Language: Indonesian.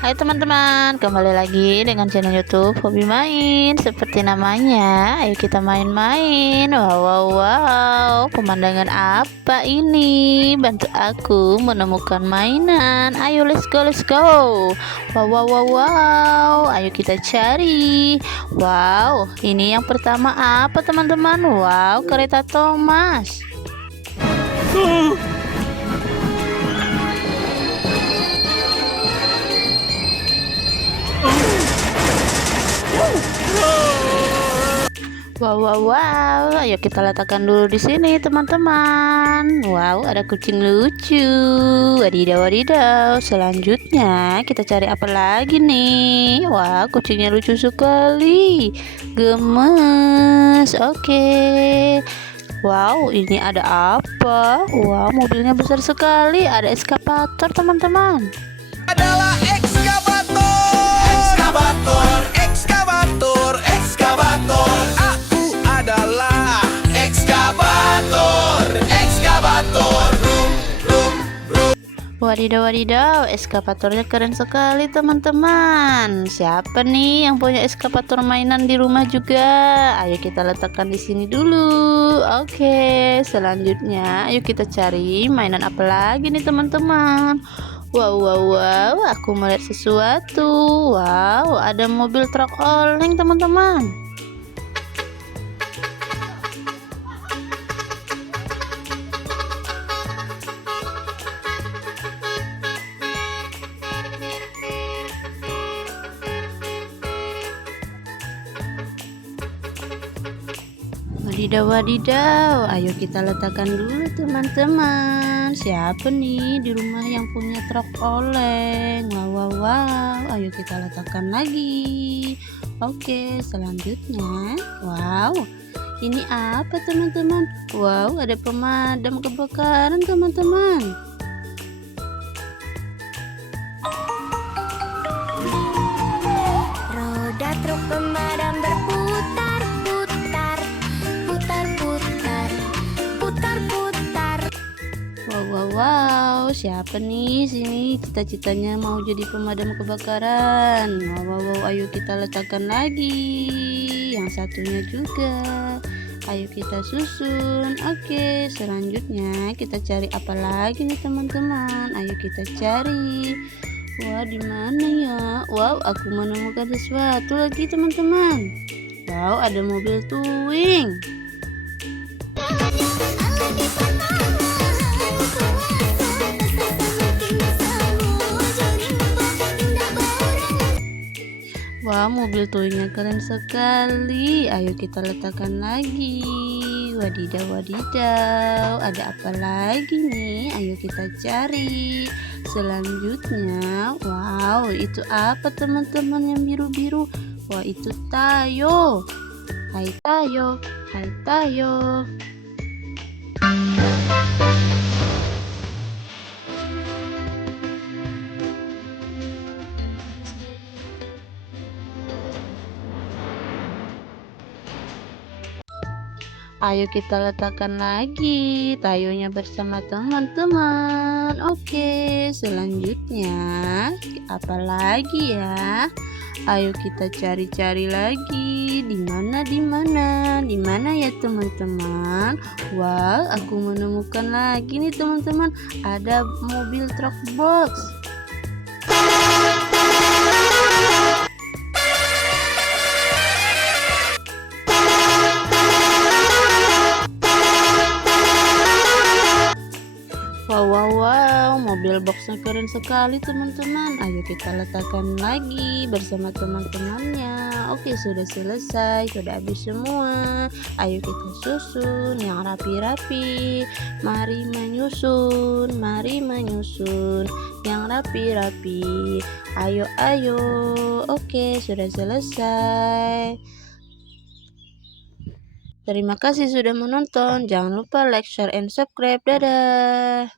Hai teman-teman, kembali lagi dengan channel YouTube Hobi Main. Seperti namanya, ayo kita main-main. Wow, wow, wow, pemandangan apa ini? Bantu aku menemukan mainan. Ayo, let's go, let's go. Wow, wow, wow, wow, ayo kita cari. Wow, ini yang pertama apa teman-teman? Wow, kereta Thomas. Wow, wow, wow. Ayo kita letakkan dulu di sini, teman-teman. Wow, ada kucing lucu. Wadidaw, wadidaw. Selanjutnya kita cari apa lagi nih? Wah, kucingnya lucu sekali. Gemes. Oke. Wow, ini ada apa? Wow, mobilnya besar sekali. Ada eskapator, teman-teman. Adalah ekskavator. Ekskavator, ekskavator, ekskavator. Aku adalah ekskavator, ekskavator. Wadidaw, wadidaw, eskapatornya keren sekali teman-teman. Siapa nih yang punya eskapator mainan di rumah juga? Ayo kita letakkan di sini dulu. Oke, selanjutnya ayo kita cari mainan apa lagi nih teman-teman. Wow, wow, wow, aku melihat sesuatu. Wow, ada mobil truk oleng teman-teman. Wadidaw, wadidaw, ayo kita letakkan dulu teman-teman. Siapa nih di rumah yang punya truk oleng? Wow, wow, wow, ayo kita letakkan lagi. Oke, selanjutnya, wow, ini apa teman-teman? Wow, ada pemadam kebakaran teman-teman. Roda truk pemadam berputar-putar, putar-putar, putar-putar. Wow, wow, wow, siapa nih sini cita-citanya mau jadi pemadam kebakaran? Wow, wow, wow, ayo kita letakkan lagi. Yang satunya juga. Ayo kita susun. Oke, selanjutnya kita cari apa lagi nih teman-teman? Ayo kita cari. Wah, di mana ya? Wow, aku menemukan sesuatu lagi teman-teman. Wow, ada mobil touring. Wah, mobil touringnya keren sekali. Ayo kita letakkan lagi. Wadidaw, wadidaw. Ada apa lagi nih? Ayo kita cari. Selanjutnya, wow, itu apa teman-teman yang biru-biru? Wah, itu Tayo. Hai Tayo, hai Tayo. Ayo kita letakkan lagi tayonya bersama teman-teman. Oke, selanjutnya apa lagi ya? Ayo kita cari-cari lagi. Di mana, di mana? Di mana ya teman-teman? Wah, aku menemukan lagi nih teman-teman. Ada mobil truk box. Wow, wow, wow, mobil boxnya keren sekali teman-teman. Ayo kita letakkan lagi bersama teman-temannya. Oke, sudah selesai, sudah habis semua. Ayo kita susun yang rapi-rapi. Mari menyusun, mari menyusun yang rapi-rapi. Ayo, ayo. Oke, sudah selesai. Terima kasih sudah menonton. Jangan lupa like, share, and subscribe. Dadah.